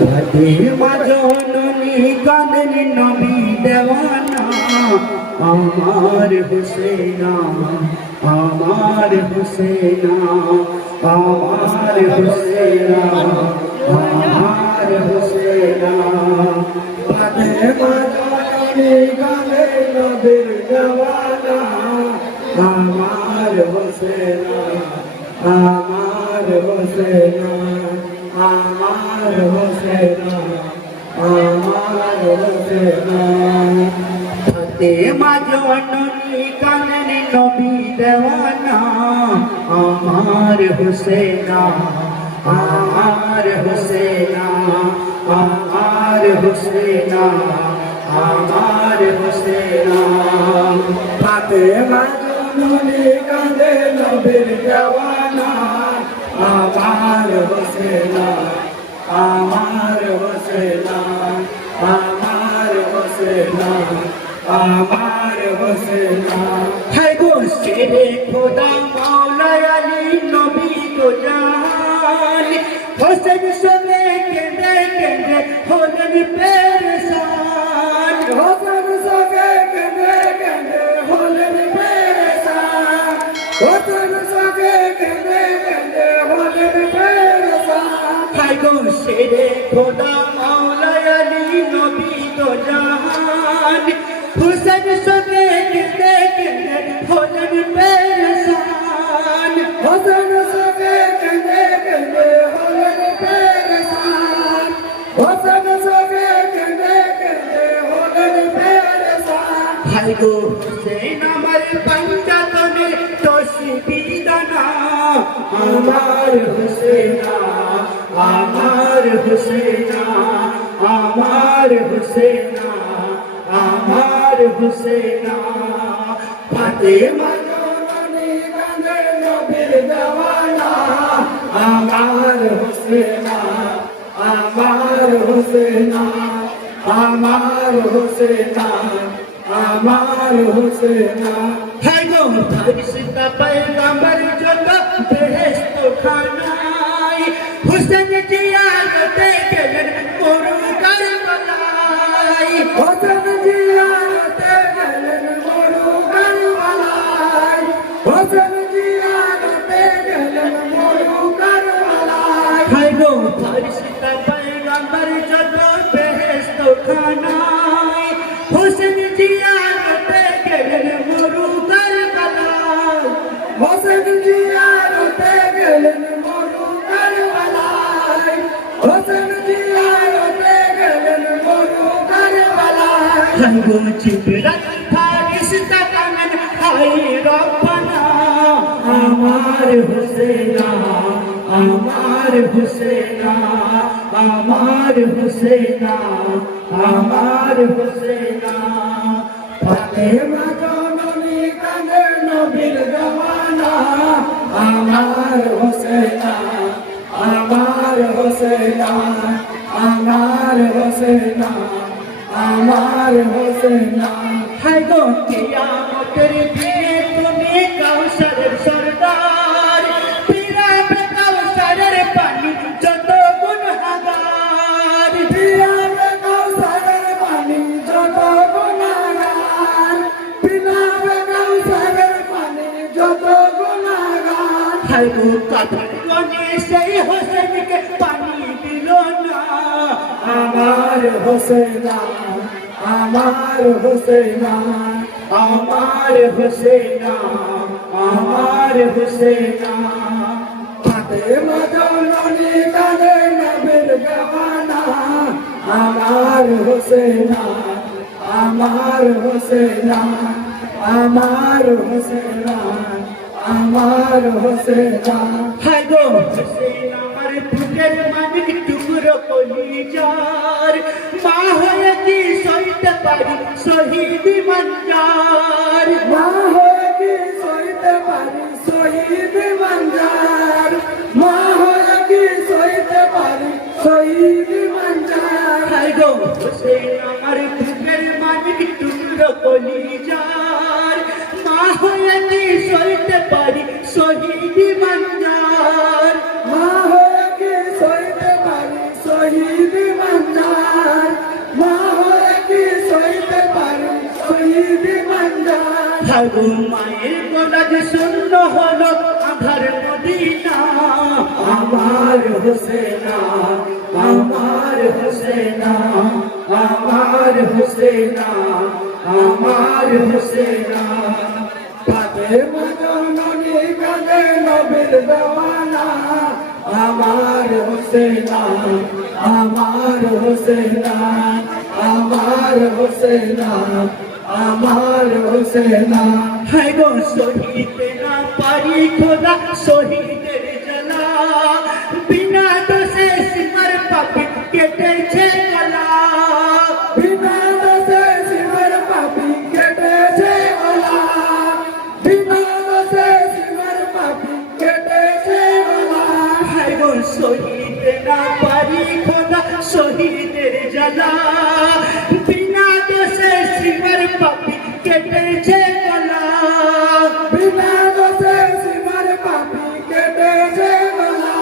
ফাতেমা জননী কাঁদেন নবী দেওয়ানা আমার হুসেনা আমার হুসেনা আমার হুসেনা আমার হুসেনা ফাতেমা জননী কাঁদেন নবী দেওয়ানা আমার হুসেনা আমার হুসেনা আমার হুসেনা আমার হুসেনা ফাতেমা জননী কাঁদেন নবী দেওয়ানা আমার হুসেনা আমার হুসেনা আমার হুসেনা আমার হুসেনা ফাতেমা জননী কাঁদেন নবীর দেওয়ানা আমার হুসেনা আমার হুসেনা আমার হুসেনা আমার হুসেনা হায় গো শেরে খোদা মাওলা আলী নবী গো জান হোসেন সঙ্গে কেঁদে কেঁদে হলেন পেরেশান হোসেন সঙ্গে কেঁদে কেঁদে হলেন পেরেশান হোসেন সঙ্গে কেঁদে কেঁদে হলেন পেরেশান হায় গো শেরে খোদা মাওলা আলী নবী গো জান হুসেন সঙ্গে কেঁদে কেঁদে হলেন পেরেশান হুসেন সঙ্গে কেঁদে কেঁদে হলেন পেরেশান হুসেন সঙ্গে কেঁদে কেঁদে হলেন পেরেশান হায় গো হুসেন আমার পঞ্জাতনে তসবিহ দানা আমার হুসেনা আমার হুসেনা আমার হুসেনা আমার হুসেনা ফাতেমা জননী কাঁদেন নবীর দেওয়ানা আমার হুসেনা আমার হুসেনা আমার হুসেনা আমার হুসেনা হায় গো ফরিশতা পয়গম্বর যত বেহেশত খানায় হুসেন জিয়ারতে গেলেন মরু কারবালায় হুসেন জিয়ারতে গেলেন মরু কারবালায় হুসেন জিয়ারতে গেলেন মরু কারবালায় হায় গো ফরিশতা পয়গম্বর যত বেহেশত খানায় হুসেন জিয়ারতে গেলেন মরু কারবালায় হুসেন জিয়ারতে গেলেন মরু কারবালায় হুসেন জিয়ারতে গেলেন মরু কারবালায় হায় গো জিবরাইল ফরিশতা কাঁদেন হায় রব্বানা আমার হুসেনা আমার হুসেনা আমার হুসেনা আমার হুসেনা ফাতেমা জননী কাঁদেন নবীর দেওয়ানা আমার হুসেনা আমার হুসেনা আমার হুসেনা আমার হুসেনা হায় গো কিয়ামতের দিনে তুমি কাউসারের সরদার পিরাবে কাউসারের পানি যত গুনাহগার পিরাবে কাউসারের পানি যত গুনাহগার পিরাবে কাউসারের পানি যত গুনাহগার হায় গো কাঁধের গনে সেই হোসেনকে পানি দিল না আমার হোসেনা আমার হোসেনা আমার হোসেনা আমার হোসেনা ফাতেমা জননী কাঁদেন নবীর দেওয়ানা আমার হোসেনা আমার হোসেনা আমার হোসেনা আমার হোসেনা হায় গো হোসেনা আমার বুকের মানিক টুকরো কলিজার মা হয়ে কি সইতে পারি শহীদ মঞ্জার মা হয়ে কি সইতে পারি শহীদ মঞ্জার মা হয়ে কি সইতে পারি শহীদ মঞ্জার হায় গো হোসেনা আমার বুকের মানিক টুকরো কলিজার মা হয়ে কি সইতে পারি শহীদ মঞ্জার মা হয়ে হাগু মায়ের গোলাজ শূন্য হলো আধার মদিনা আমার হোসেনা আমার হোসেনা আমার হোসেনা আমার হোসেনা ফাতেমা জননী কাঁদে নবীর দেওয়ানা আমার হোসেনা আমার হোসেনা আমার হোসেনা আমার হোসেনা হায় গো সহিতে না পারি খোদা শহীদের জ্বালা বিনা দোষে সিমার পাপি কেটেছে গলা বিনা দোষে সিমার পাপি কেটেছে গলা বিনা দোষে সিমার পাপি কেটেছে গলা হায় গো সহিতে না পারি খোদা শহীদের জ্বালা বিনা দোষে সিমার পাপি কেটেছে গলা বিনা দোষে সিমার পাপি কেটেছে গলা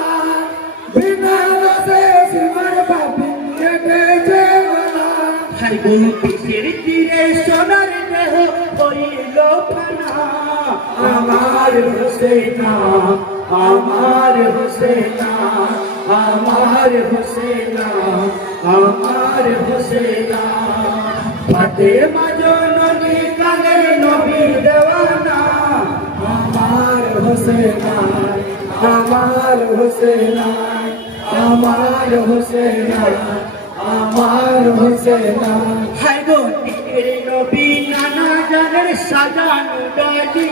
বিনা দোষে সিমার পাপি কেটেছে গলা হাই গো পিছের তীরে সোনার দেহ হইল ফানা আমার হোসেনা আমার হোসেনা আমার হোসেনা আমার হোসেনা ফাতেমা জননী কাঁদে নবীর দেওয়ানা আমার হোসেনা আমার হোসেনা আমার হোসেনা আমার হোসেনা হায় গো তীরের নবী নানা জানের সাজানো ডালি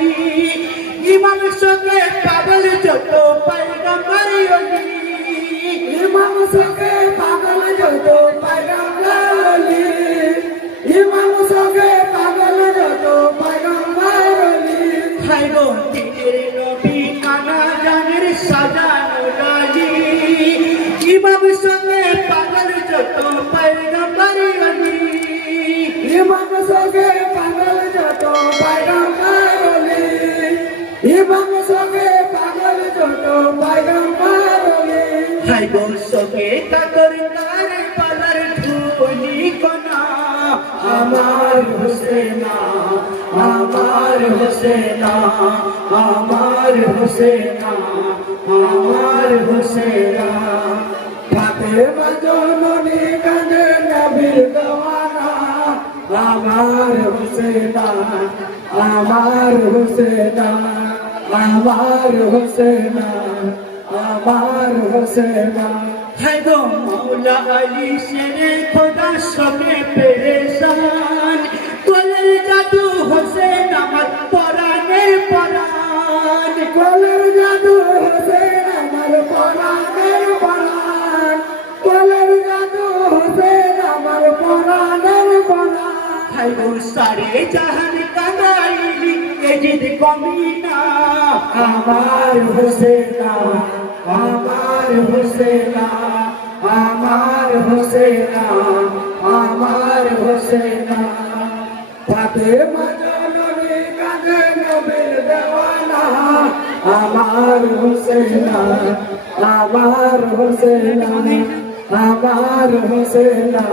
ইমাম সঙ্গে পাগল যত পয়গম্বর ওলি ইমাম সঙ্গে পাগল যত পয়গম্বর ওলি ইমাম সঙ্গে পাগল যত পয়গম্বর ওলি হায় গো তীরের নবী নানা জানের সাজানো ডালি ইমাম সঙ্গে পাগল যত পয়গম্বর ওলি ইমাম সঙ্গে পাগল যত পয়গম্বর ওলি ইমাম সঙ্গে পাগল যত পয়গম্বর ওলি হায় গো সঙ্গে কাকর তার পালার ধুলি কণা আমার হোসেনা আমার হোসেনা আমার হোসেনা আমার হোসেনা ফাতেমা জননী কাঁদে নবীর দেওয়ানা আমার হোসেনা আমার হোসেনা আমার হোসেনা আমার হোসেনা হায় গো মৌলা আলী শেরে খোদা সবে পেরেশান কোলের জাদু হোসেন আমার পরাণের পরাণ কোলের জাদু হোসেন আমার পরাণের পরাণ কোলের জাদু হোসেন আমার পরাণের পরাণ হায় গো সারে জাহান কাঁদাইলি এজিদ কমিনা আমার হোসেনা আমার হোসেনা আমার হোসেনা আমার হোসেনা ফাতেমা জননী কাঁদে নবীর দেওয়ানা আমার হোসেনা আমার হোসেনা আমার হোসেনা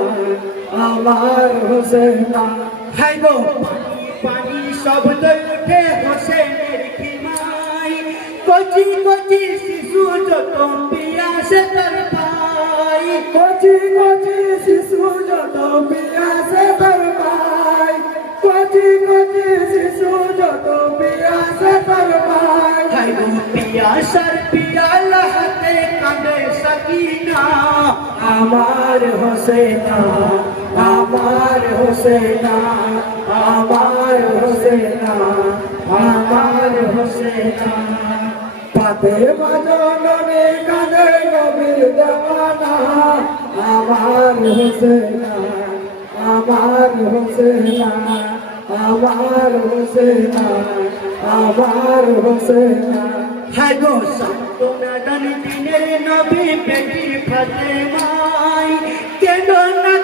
আমার হোসেনা হায় গো পানি শব্দ উঠে হোসেনের খিমাই কচি কচি শিশু যত পিয়াসে তার পাই কচি কচি শিশু যত পিয়াসে তার পাই কচি কচি শিশু যত পিয়াসে তার পাই হায় গো পিয়াসার পিয়ালা হাতে কাঁদে সকিনা আমার হোসেনা আমার হোসেনা আমার হোসেনা আমার হোসেনা ফাতেমা জননী কাঁদে নবীর দেওয়ানা আমার হোসেনা আমার হোসেনা আমার হোসেনা আমার হোসেনা হায় গো সান্তনা দানি দিনের নবী বেটি ফাতেমাই কেন না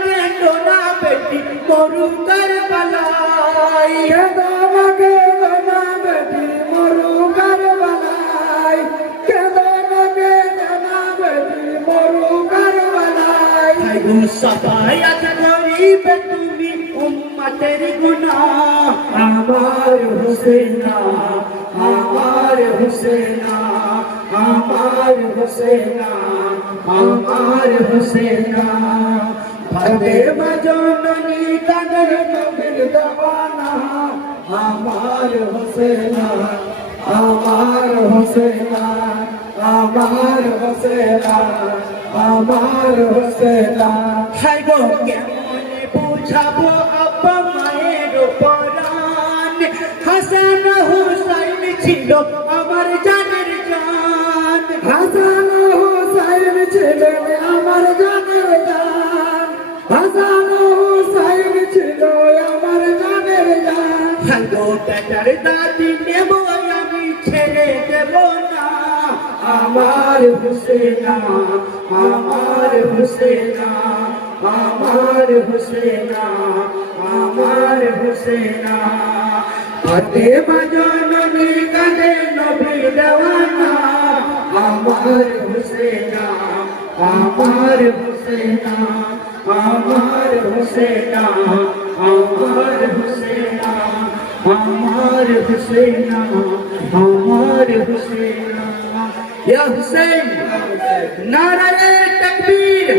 বেটি মরু কারবালাই কেন না বেটি মরু কারবালাই কেন না বেটি মরু কারবালাই হায় গো সাফায়াত করিবে তুমি উম্মতের গুনাহ আমার হোসেনা আমার হোসেনা আমার হোসেনা আমার হোসেনা ফাতেমা জননী কাদের নবীর দেওয়ানা আমার হোসেনা আমার হোসেনা আমার হোসেনা আমার হোসেনা হাই গো কেমনে বুঝাবো আব্বা মায়ের পরাণ হাসান হুসাইন ছিল আমার জানের জান হাসান হুসাইন ছিলেন আমার জানের জান হাসান হুসাইন ছিল আমার জানের জান হাই গো টাটার দাদি নেব আমি ছেড়ে দেব না আমার হোসেনা আমার হোসেনা আমার হোসেনা আমার হোসেনা ফাতেমা জননী কাদের নবীর দেওয়ানা আমার হোসেনা আমার হোসেনা আমার হোসেনা আমার হোসেনা আমার হোসেনা আমার হোসেনা ইয়া হুসেন নারায়ে তাকবীর।